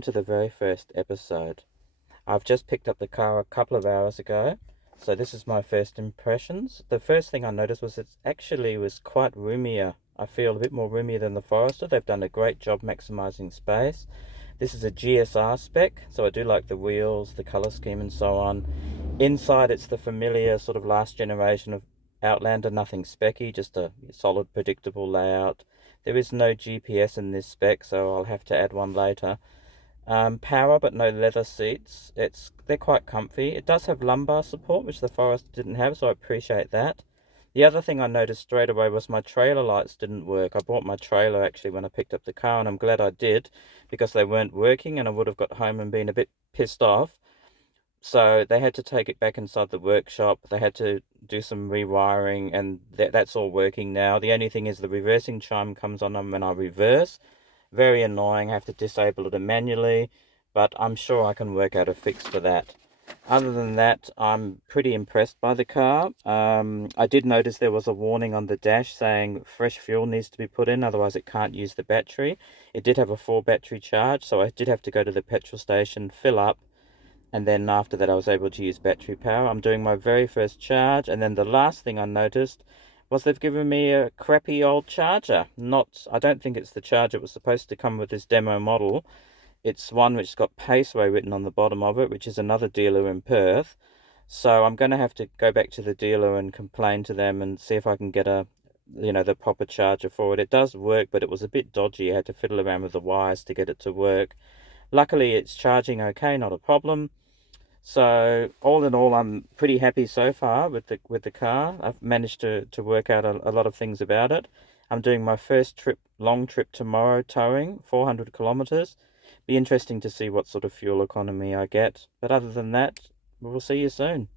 welcome to the very first episode. I've just picked up the car a couple of hours ago, so this is my first impressions. The first thing I noticed was it actually was quite roomier. I feel a bit more roomier than the Forester. They've done a great job maximising space. This is a GSR spec, so I do like the wheels, the colour scheme and so on. Inside it's the familiar sort of last generation of Outlander, nothing specky, just a solid predictable layout. There is no GPS in this spec, so I'll have to add one later. Power, but no leather seats. They're quite comfy. It does have lumbar support, which the Forester didn't have, so I appreciate that. The other thing I noticed straight away was my trailer lights didn't work. I bought my trailer actually when I picked up the car, and I'm glad I did, because they weren't working, and I would have got home and been a bit pissed off. So they had to take it back inside the workshop. They had to do some rewiring, and that's all working now. The only thing is the reversing chime comes on when I reverse. Very annoying. I have to disable it manually, but I'm sure I can work out a fix for that. Other than that, I'm pretty impressed by the car. I did notice there was a warning on the dash saying fresh fuel needs to be put in, otherwise it can't use the battery. It did have a full battery charge, so I did have to go to the petrol station, fill up, and then after that I was able to use battery power. I'm doing my very first charge, and then the last thing I noticed was they've given me a crappy old charger. I don't think it's the charger that was supposed to come with this demo model. It's one which's got Paceway written on the bottom of it, which is another dealer in Perth. So I'm going to have to go back to the dealer and complain to them and see if I can get the proper charger for it. It does work, but it was a bit dodgy. I had to fiddle around with the wires to get it to work. Luckily, it's charging okay, not a problem. So all in all, I'm pretty happy so far with the car. I've managed to work out a lot of things about it. I'm doing my first long trip tomorrow, towing 400 kilometers. Be interesting to see what sort of fuel economy I get. But other than that, we'll see you soon.